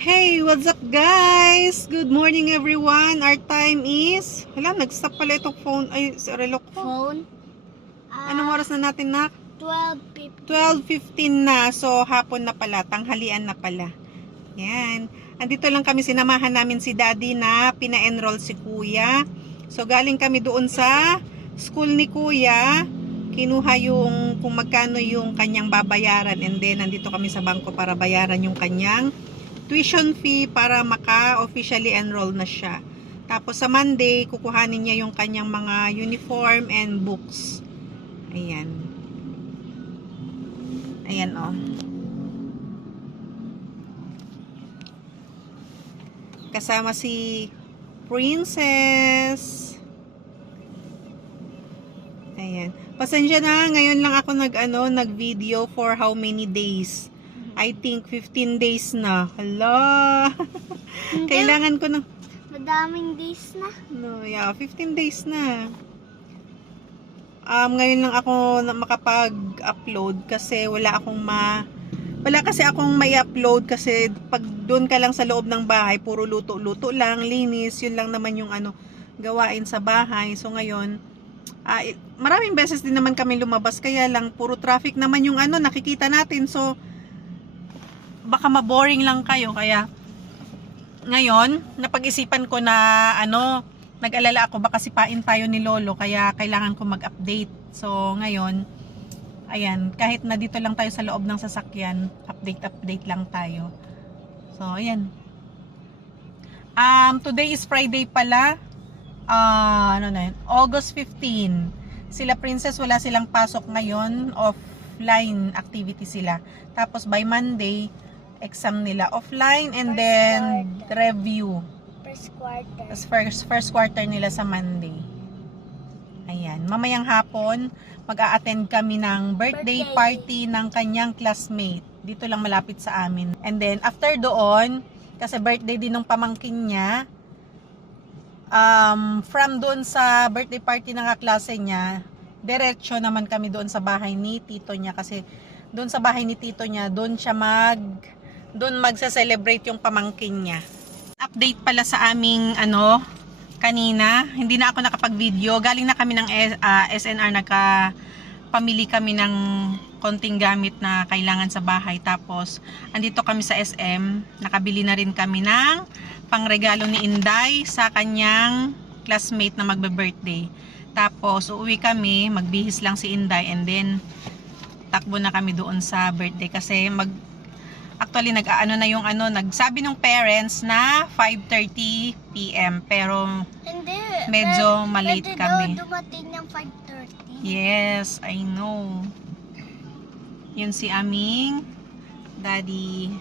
Hey, what's up guys? Good morning everyone. Our time is... Hala, nag-stop pala itong phone. Ay, sa relo ko. Phone. Anong oras na natin, nak? 12:50. 12:15 na. So, hapon na pala. Tanghalian na pala. Yan. Andito lang kami. Sinamahan namin si Daddy na pina-enroll si Kuya. So, galing kami doon sa school ni Kuya. Kinuha yung kung magkano yung kanyang babayaran. And then, nandito kami sa bangko para bayaran yung kanyang tuition fee para maka-officially enroll na siya. Tapos sa Monday, kukuhanin niya yung kanyang mga uniform and books. Ayan. Ayan o. Kasama si Princess. Ayan. Pasensya na, ngayon lang ako nag-video for how many days. I think 15 days na. Hala. Kailangan ko ng... Madaming days na. No, yeah, 15 days na. Ngayon lang ako makapag-upload kasi wala kasi akong may upload kasi pag doon ka lang sa loob ng bahay, puro luto-luto lang, linis, yun lang naman yung gawain sa bahay. So ngayon, maraming beses din naman kami lumabas kaya lang puro traffic naman yung nakikita natin. So baka maboring lang kayo, kaya ngayon napag-isipan ko na nag-alala ako baka sipain tayo ni Lolo, kaya kailangan ko mag-update. So ngayon, ayan, kahit na dito lang tayo sa loob ng sasakyan, update lang tayo. So ayan, today is Friday pala, August 15. Sila Princess wala silang pasok ngayon, offline activity sila. Tapos by Monday exam nila offline and then review. First quarter. Tapos first quarter nila sa Monday. Ayan. Mamayang hapon, mag-a-attend kami ng birthday party ng kanyang classmate. Dito lang malapit sa amin. And then, after doon, kasi birthday din ng pamangkin niya, from doon sa birthday party ng kaklase niya, diretso naman kami doon sa bahay ni tito niya. Kasi doon sa bahay ni tito niya, doon magsa-celebrate yung pamangkin niya. Update pala sa aming kanina, hindi na ako nakapag-video. Galing na kami ng SNR, pamili kami ng konting gamit na kailangan sa bahay. Tapos andito kami sa SM, nakabili na rin kami ng pangregalo ni Inday sa kanyang classmate na magbe-birthday. Tapos uuwi kami, magbihis lang si Inday and then takbo na kami doon sa birthday kasi actually nagsabi ng parents na 5:30 PM pero Hindi. medyo malate kami. Dumating ng 5:30. Yes, I know. Yun si aming daddy.